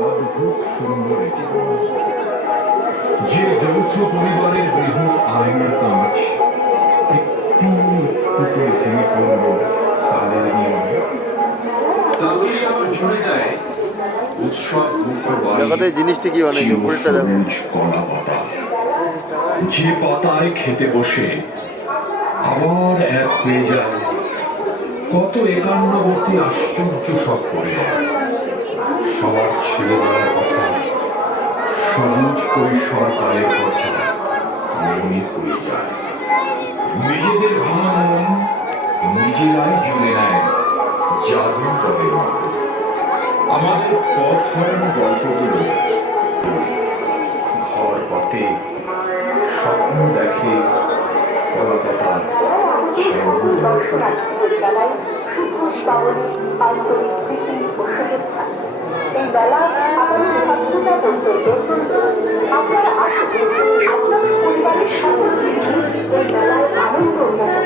অদ্ভুত সুন্দর জীবন, যে যৌথ পরিবারের বৃহৎ আয়নার কাঁচ একটু একটু করে ভেঙে পড়ল কালের নিয়মে। তাতেই আমার ঝরে যায় উৎসব মুখর বাড়ি, জিনিসটি কি মানে চিরসবুজ কলা পাতা, যে পাতায় খেতে বসে আবার এক হয়ে যায় কত একান্নবর্তী আশ্চর্য সব পরিবার। সবার ছেলেবেলার কথা, সবুজ কৈশোর কালের কথা মনে পড়ে যায়। নিজেদের ভাঙা মন নিজেরাই জুড়ে নেয় জাদুকরের মতো। আমাদের পথ হারানো গল্পগুলো ঘর পথে স্বপ্ন দেখে কলাপাতার এই বেলা আমাদের ছাত্রতা বক্তব্য আপনারা আসুন আপনাদের পরিবারের সকল এই বেলায় আনন্দ উন্নত